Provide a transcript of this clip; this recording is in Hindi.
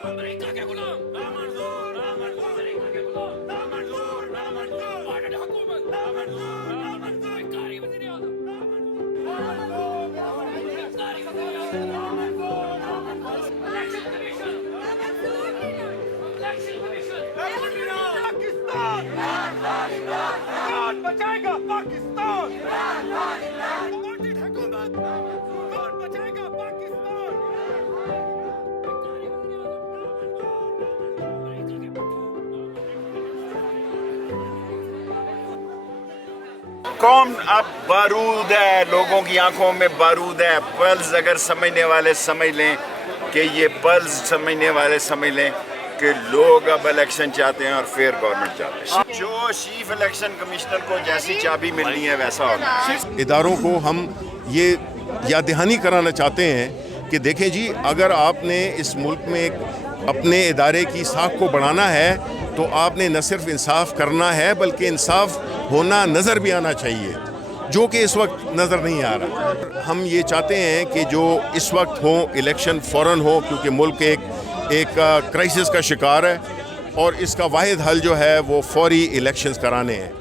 अमेरिका के गुलाम ना मंजूर ना मंजूर अमेरिका के गुलाम ना मंजूर ना मंजूर वाहिद हुकूमत ना मंजूर ना मंजूर कारी वज़ीर आज़म ना मंजूर ना मंजूर कारी वज़ीर आज़म ना मंजूर ना मंजूर इलेक्शन कमीशन ना मंजूर इलेक्शन कमीशन पाकिस्तान कौन बचाएगा पाकिस्तान वाहिद हुकूमत कौन बचाएगा पाकिस्तान कौम अब बारूद है, लोगों की आंखों में बारूद है। पल्स अगर समझने वाले समझ लें कि ये पल्स समझने वाले समझ लें कि लोग अब इलेक्शन चाहते हैं और फेयर गवर्नमेंट चाहते हैं। जो चीफ इलेक्शन कमिश्नर को जैसी चाबी मिलनी है वैसा होगा। इदारों को हम ये याद दहानी कराना चाहते हैं कि देखें जी, अगर आपने इस मुल्क में अपने इदारे की साख को बढ़ाना है तो आपने न सिर्फ इंसाफ करना है बल्कि इंसाफ होना नज़र भी आना चाहिए, जो कि इस वक्त नज़र नहीं आ रहा। हम ये चाहते हैं कि जो इस वक्त हो इलेक्शन फ़ौरन हो, क्योंकि मुल्क एक क्राइसिस का शिकार है और इसका वाहिद हल जो है वो फौरी इलेक्शंस कराने हैं।